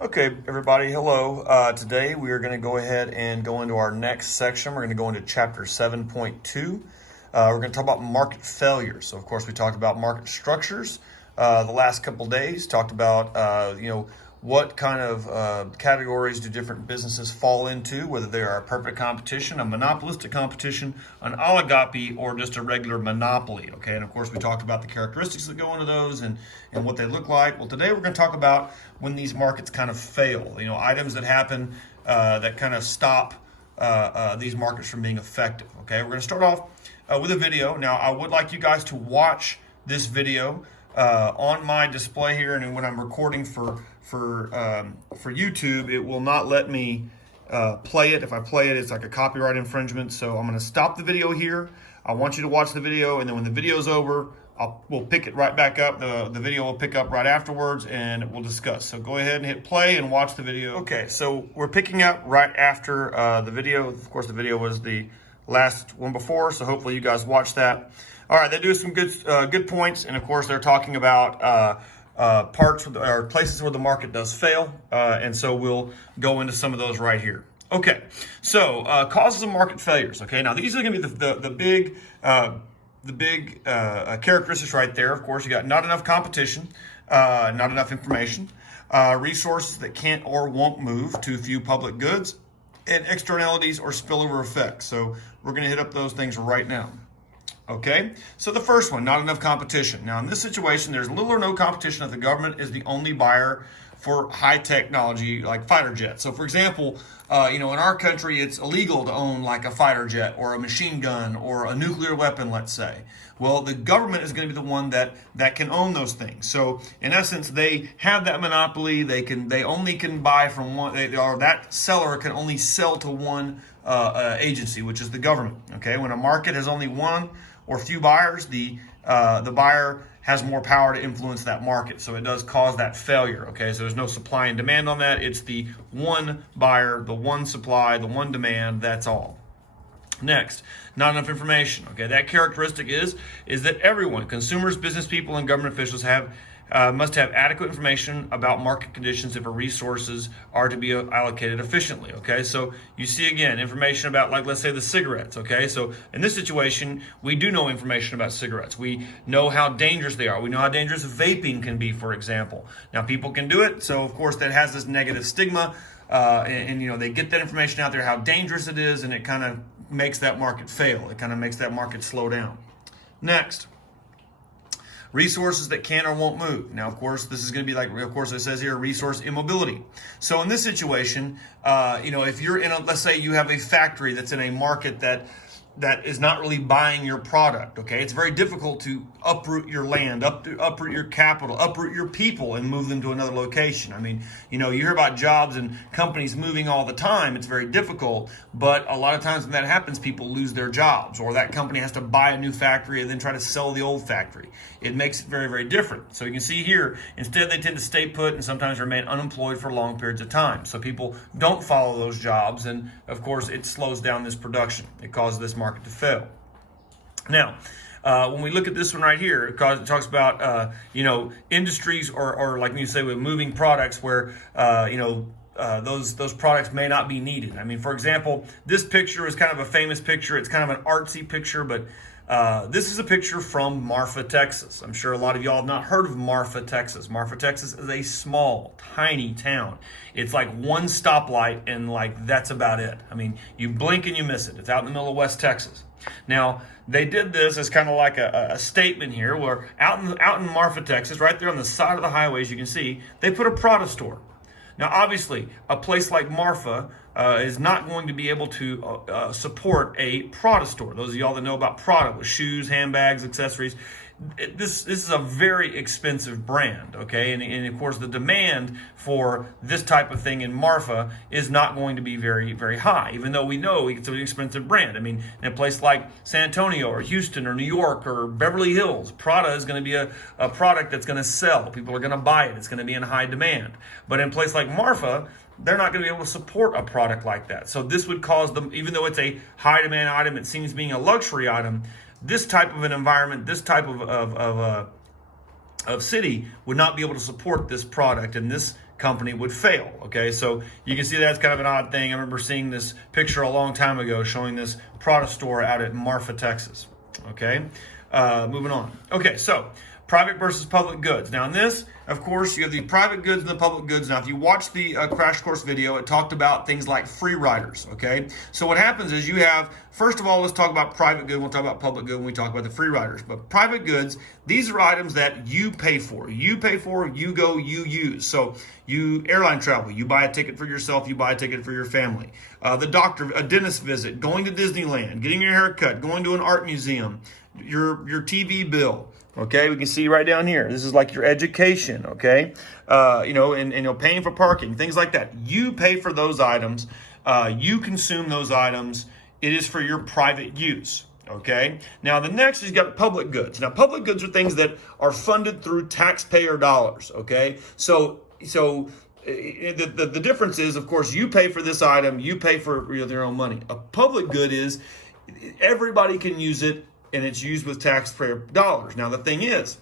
Okay, everybody, hello. Today we are going to go ahead and go into our next section. We're going to go into chapter 7.2. We're going to talk about market failures. So, of course, we talked about market structures the last couple days, talked about, what kind of categories do different businesses fall into, whether they are a perfect competition, a monopolistic competition, an oligopoly, or just a regular monopoly. Okay, and of course, we talked about the characteristics that go into those and what they look like. Well, today we're going to talk about when these markets kind of fail, items that happen that kind of stop these markets from being effective. Okay, we're going to start off with a video. Now, I would like you guys to watch this video on my display here, and when I'm recording for YouTube, it will not let me play it. If I play it, it's like a copyright infringement. So I'm going to stop the video here. I want you to watch the video, and then when the video's over, we'll pick it right back up. The video will pick up right afterwards, and we'll discuss. So go ahead and hit play and watch the video. Okay, so we're picking up right after the video. Of course, the video was the last one before, so hopefully you guys watched that. All right, they do some good points, and of course they're talking about parts or places where the market does fail, and so we'll go into some of those right here. Okay, so causes of market failures. Okay, now these are going to be the big characteristics right there. Of course, you got not enough competition, not enough information, resources that can't or won't move, too few public goods, and externalities or spillover effects. So we're going to hit up those things right now. Okay, so the first one, not enough competition. Now, in this situation, there's little or no competition if the government is the only buyer for high technology like fighter jets. So, for example, in our country, it's illegal to own like a fighter jet or a machine gun or a nuclear weapon, let's say. Well, the government is going to be the one that can own those things. So, in essence, they have that monopoly. They only can buy from one, or that seller can only sell to one agency, which is the government. Okay, when a market has only one or few buyers, the buyer has more power to influence that market. So it does cause that failure. Okay, so there's no supply and demand on that. It's the one buyer, the one supply, the one demand. That's all. Next, not enough information. Okay, that characteristic is that everyone, consumers, business people, and government officials must have adequate information about market conditions if resources are to be allocated efficiently. Okay, so you see again information about, like, let's say the cigarettes. Okay, so in this situation, we do know information about cigarettes. We know how dangerous they are. We know how dangerous vaping can be, for example. Now, people can do it, so of course that has this negative stigma, and they get that information out there, how dangerous it is, and it kind of makes that market fail. It kind of makes that market slow down. Next, resources that can or won't move. Now, of course, this is going to be like, of course, it says here, resource immobility. So in this situation, if you're let's say you have a factory that's in a market that is not really buying your product, okay? It's very difficult to uproot your land, uproot your capital, uproot your people and move them to another location. I mean, you hear about jobs and companies moving all the time. It's very difficult, but a lot of times when that happens, people lose their jobs, or that company has to buy a new factory and then try to sell the old factory. It makes it very, very different. So you can see here, instead they tend to stay put and sometimes remain unemployed for long periods of time. So people don't follow those jobs, and of course it slows down this production. It causes this market to fail. Now, when we look at this one right here, it talks about industries or like you say with moving products where those products may not be needed. I mean, for example, this picture is kind of a famous picture. It's kind of an artsy picture, but this is a picture from Marfa, Texas. I'm sure a lot of y'all have not heard of Marfa, Texas. Marfa, Texas is a small, tiny town. It's like one stoplight, and like that's about it. I mean, you blink and you miss it. It's out in the middle of West Texas. Now, they did this as kind of like a statement here, where out in Marfa, Texas, right there on the side of the highway, as you can see, they put a Prada store. Now, obviously, a place like Marfa is not going to be able to support a Prada store. Those of y'all that know about Prada with shoes, handbags, accessories, this is a very expensive brand, okay? And of course, the demand for this type of thing in Marfa is not going to be very, very high, even though we know it's an expensive brand. I mean, in a place like San Antonio or Houston or New York or Beverly Hills, Prada is going to be a product that's going to sell. People are going to buy it. It's going to be in high demand. But in a place like Marfa, they're not going to be able to support a product like that. So this would cause them, even though it's a high demand item, it seems being a luxury item, this type of an environment, this type of city would not be able to support this product, and this company would fail. Okay, so you can see that's kind of an odd thing. I remember seeing this picture a long time ago showing this product store out at Marfa, Texas. Okay, moving on. Okay, so private versus public goods. Now in this, of course, you have the private goods and the public goods. Now, if you watch the crash course video, it talked about things like free riders, okay? So what happens is you have, first of all, let's talk about private good. We'll talk about public good when we talk about the free riders. But private goods, these are items that you pay for. You pay for, you go, you use. So you airline travel, you buy a ticket for yourself, you buy a ticket for your family. The doctor, a dentist visit, going to Disneyland, getting your hair cut, going to an art museum, your TV bill. Okay, we can see right down here. This is like your education, okay? And paying for parking, things like that. You pay for those items. You consume those items. It is for your private use, okay? Now, the next is you got public goods. Now, public goods are things that are funded through taxpayer dollars, okay? So the difference is, of course, you pay for this item. You pay for your own money. A public good is everybody can use it, and it's used with taxpayer dollars. Now, the thing is,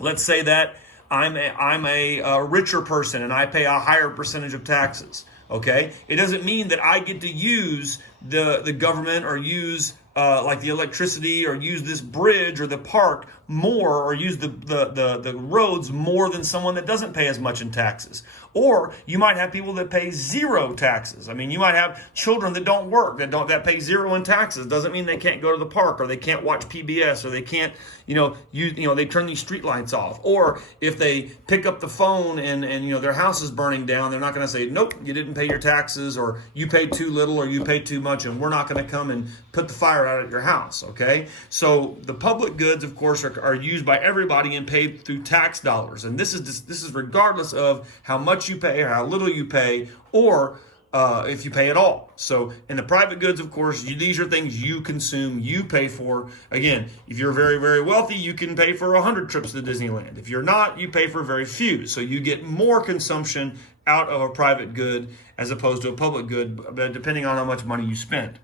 let's say that I'm a richer person and I pay a higher percentage of taxes. Okay, it doesn't mean that I get to use the government or use like the electricity or use this bridge or the park more or use the roads more than someone that doesn't pay as much in taxes. Or you might have people that pay zero taxes. I mean, you might have children that don't work, that pay zero in taxes. Doesn't mean they can't go to the park or they can't watch PBS or they can't, they turn these street lights off. Or if they pick up the phone and their house is burning down, they're not going to say, nope, you didn't pay your taxes, or you paid too little, or you paid too much, and we're not going to come and put the fire out at your house. Okay, so the public goods, of course, are used by everybody and paid through tax dollars, and this is regardless of how much you pay or how little you pay, or if you pay at all. So in the private goods, of course, these are things you consume, you pay for. Again, if you're very, very wealthy, you can pay for 100 trips to Disneyland. If you're not, you pay for very few. So you get more consumption out of a private good as opposed to a public good, depending on how much money you spend.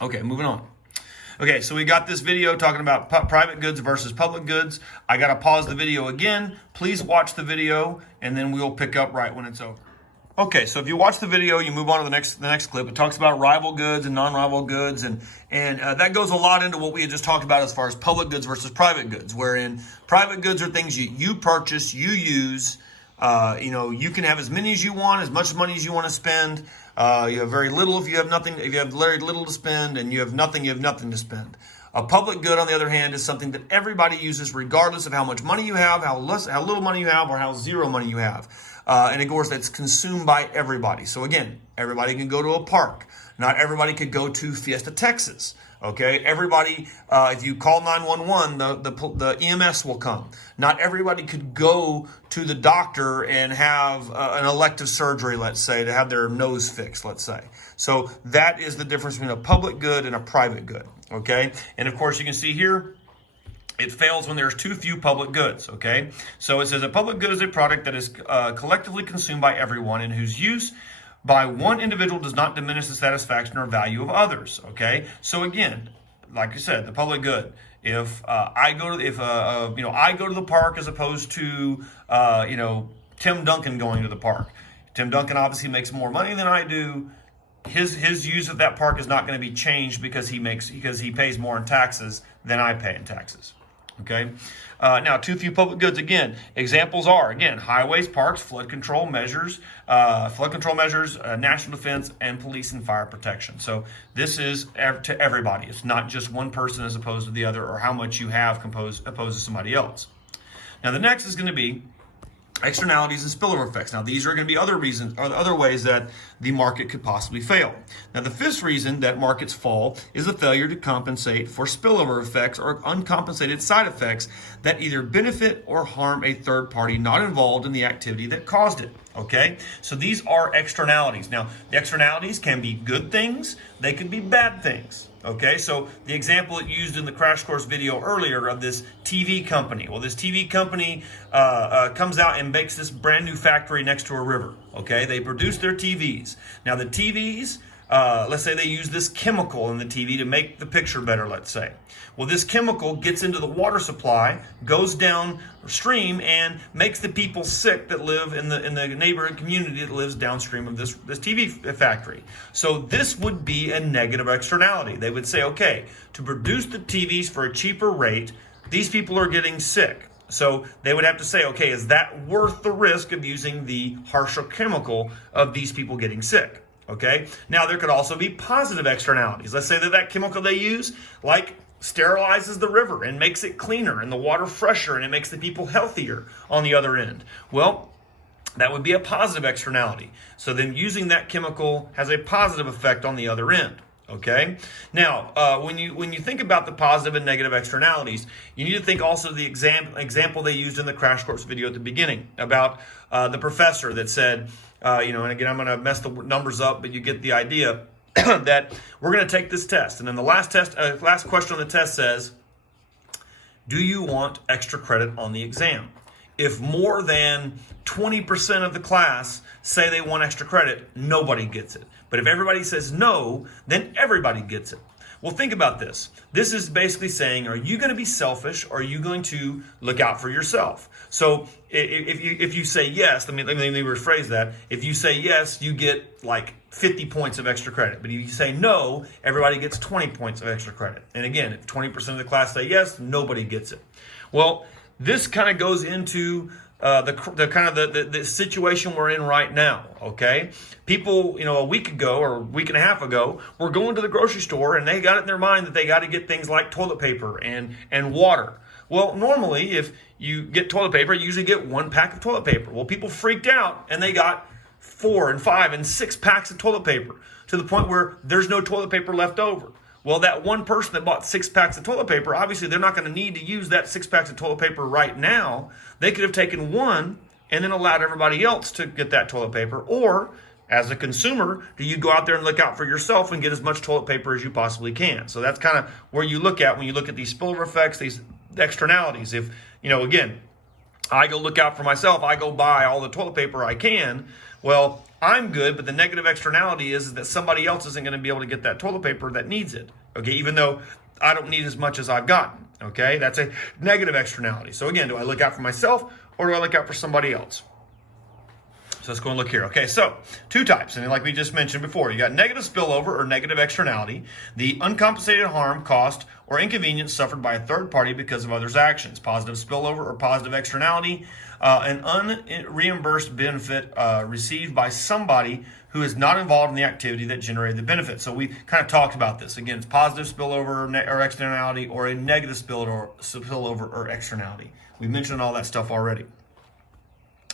Okay, moving on. Okay, so we got this video talking about private goods versus public goods. I got to pause the video again. Please watch the video, and then we'll pick up right when it's over. Okay, so if you watch the video, you move on to the next clip. It talks about rival goods and non-rival goods, and that goes a lot into what we had just talked about as far as public goods versus private goods, wherein private goods are things you purchase, you use. You can have as many as you want, as much money as you want to spend. You have very little if you have nothing. If you have very little to spend, and you have nothing to spend. A public good, on the other hand, is something that everybody uses regardless of how much money you have, how little money you have, or how zero money you have. And of course, that's consumed by everybody. So again, everybody can go to a park. Not everybody could go to Fiesta, Texas. Okay, everybody, if you call 911, the EMS will come. Not everybody could go to the doctor and have an elective surgery, let's say, to have their nose fixed, let's say. So that is the difference between a public good and a private good. Okay, and of course you can see here, it fails when there's too few public goods, okay? So it says a public good is a product that is collectively consumed by everyone and whose use by one individual does not diminish the satisfaction or value of others, okay? So again, like I said, the public good. If I go to the park as opposed to Tim Duncan going to the park. Tim Duncan obviously makes more money than I do. His use of that park is not going to be changed because he pays more in taxes than I pay in taxes. Okay. Now, too few public goods. Again, examples are highways, parks, flood control measures, national defense, and police and fire protection. So this is to everybody. It's not just one person as opposed to the other, or how much you have opposed to somebody else. Now, the next is going to be externalities and spillover effects. Now, these are going to be other reasons or other ways that the market could possibly fail. Now, the fifth reason that markets fall is a failure to compensate for spillover effects or uncompensated side effects that either benefit or harm a third party not involved in the activity that caused it. Okay, so these are externalities. Now, the externalities can be good things, they can be bad things. Okay, so the example it used in the crash course video earlier of this TV company. Well, this TV company comes out and makes this brand new factory next to a river. Okay, they produce their TVs. Now, the TVs let's say they use this chemical in the TV to make the picture better, let's say. Well, this chemical gets into the water supply, goes downstream, and makes the people sick that live in the neighborhood community that lives downstream of this TV factory. So this would be a negative externality. They would say, okay, to produce the TVs for a cheaper rate, these people are getting sick. So they would have to say, okay, is that worth the risk of using the harsher chemical of these people getting sick? Okay. Now there could also be positive externalities. Let's say that chemical they use, like, sterilizes the river and makes it cleaner and the water fresher, and it makes the people healthier on the other end. Well, that would be a positive externality. So then using that chemical has a positive effect on the other end. Okay. Now, when you think about the positive and negative externalities, you need to think also the example they used in the Crash Course video at the beginning about the professor that said, and again, I'm going to mess the numbers up, but you get the idea that we're going to take this test. And then the last question on the test says, do you want extra credit on the exam? If more than 20% of the class say they want extra credit, nobody gets it. But if everybody says no, then everybody gets it. Well, think about this. This is basically saying, are you going to be selfish, or are you going to look out for yourself? So if you say yes, let me rephrase that. If you say yes, you get like 50 points of extra credit. But if you say no, everybody gets 20 points of extra credit. And again, if 20% of the class say yes, nobody gets it. Well, this kind of goes into the situation we're in right now. Okay, people, a week ago or a week and a half ago, were going to the grocery store and they got it in their mind that they got to get things like toilet paper and water. Well, normally if you get toilet paper, you usually get 1 pack of toilet paper. Well, people freaked out and they got 4 and 5 and 6 packs of toilet paper, to the point where there's no toilet paper left over. Well, that one person that bought 6 packs of toilet paper, obviously they're not going to need to use that 6 packs of toilet paper right now. They could have taken one and then allowed everybody else to get that toilet paper. Or, as a consumer, do you go out there and look out for yourself and get as much toilet paper as you possibly can? So that's kind of where you look at when you look at these spillover effects, these externalities. If, again, I go look out for myself, I go buy all the toilet paper I can, well, I'm good, but the negative externality is that somebody else isn't going to be able to get that toilet paper that needs it, okay, even though I don't need as much as I've gotten, okay? That's a negative externality. So again, do I look out for myself, or do I look out for somebody else? So let's go and look here. Okay, so 2 types, and like we just mentioned before, you got negative spillover or negative externality, the uncompensated harm, cost, or inconvenience suffered by a third party because of others' actions. Positive spillover or positive externality, an unreimbursed benefit received by somebody who is not involved in the activity that generated the benefit. So we kind of talked about this. Again, it's positive spillover or externality, or a negative spillover or externality. We mentioned all that stuff already.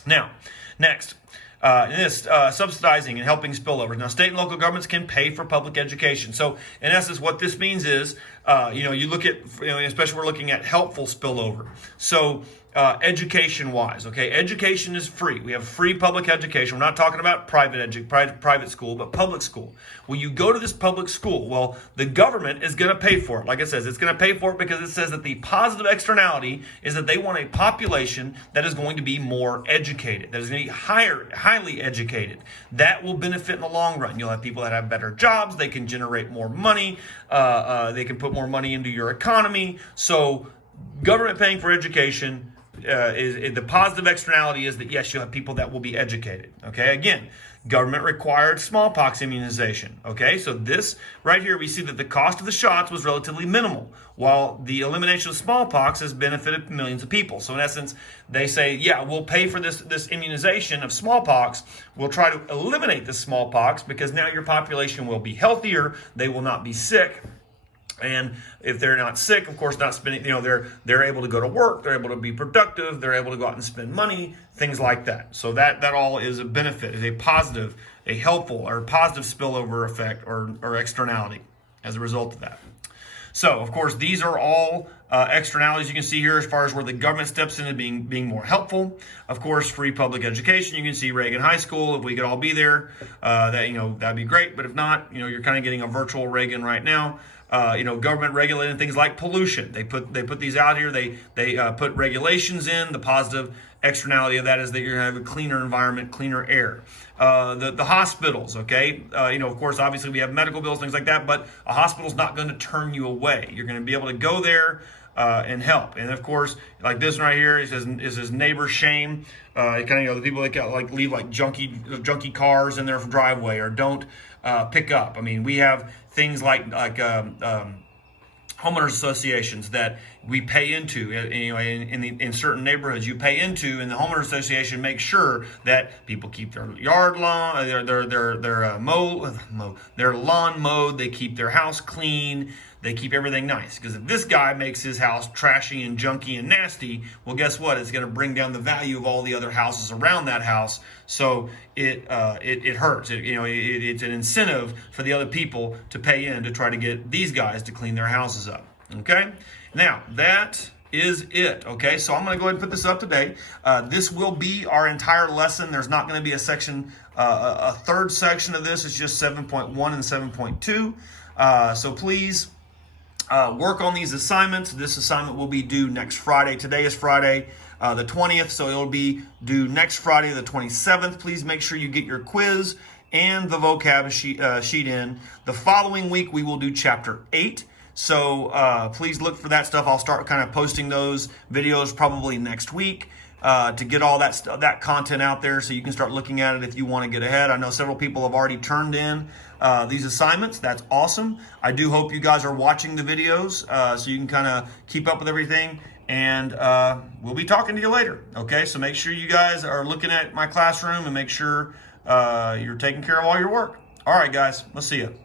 Now, next, subsidizing and helping spillovers. Now, state and local governments can pay for public education. So, in essence, what this means is, you look at, especially we're looking at helpful spillover. So, education-wise, okay, education is free. We have free public education. We're not talking about private school, but public school. When you go to this public school, well, the government is going to pay for it. Like it says, it's going to pay for it because it says that the positive externality is that they want a population that is going to be more educated, that is going to be highly educated. That will benefit in the long run. You'll have people that have better jobs. They can generate more money. They can put more money into your economy. So government paying for education, the positive externality is that, yes, you'll have people that will be educated. Okay, again, government required smallpox immunization. Okay, so this right here, we see that the cost of the shots was relatively minimal, while the elimination of smallpox has benefited millions of people. So in essence, they say, yeah, we'll pay for this immunization of smallpox. We'll try to eliminate the smallpox because now your population will be healthier. They will not be sick. And if they're not sick, of course, not spending, they're able to go to work, they're able to be productive, they're able to go out and spend money, things like that. So that all is a benefit, is a positive, a helpful or positive spillover effect or externality as a result of that. So, of course, these are all externalities you can see here as far as where the government steps into being more helpful. Of course, free public education. You can see Reagan High School. If we could all be there, that'd be great. But if not, you're kind of getting a virtual Reagan right now. Government regulating things like pollution. They put these out here. They put regulations in. The positive externality of that is that you're going to have a cleaner environment, cleaner air. The hospitals, okay? Of course, obviously we have medical bills, things like that, but a hospital's not going to turn you away. You're going to be able to go there and help. And of course, like this one right here is his neighbor's shame. Kind of, the people that leave like junky cars in their driveway or don't pick up. I mean, we have things like homeowners associations that we pay into. Anyway, in certain neighborhoods you pay into, and the homeowners association makes sure that people keep their yard lawn, their lawn mowed, they keep their house clean, they keep everything nice. Because if this guy makes his house trashy and junky and nasty, well, guess what? It's going to bring down the value of all the other houses around that house. So it hurts. It's an incentive for the other people to pay in to try to get these guys to clean their houses up. Okay. Now that is it. Okay. So I'm going to go ahead and put this up today. This will be our entire lesson. There's not going to be a section, a third section of this. It's just 7.1 and 7.2. So please work on these assignments. This assignment will be due next Friday. Today is Friday the 20th, so it'll be due next Friday the 27th. Please make sure you get your quiz and the vocab sheet in. The following week we will do chapter 8. So please look for that stuff. I'll start kind of posting those videos probably next week to get all that content out there so you can start looking at it if you want to get ahead. I know several people have already turned in these assignments. That's awesome. I do hope you guys are watching the videos so you can kind of keep up with everything. And we'll be talking to you later. Okay, so make sure you guys are looking at my classroom and make sure you're taking care of all your work. All right, guys, let's see you.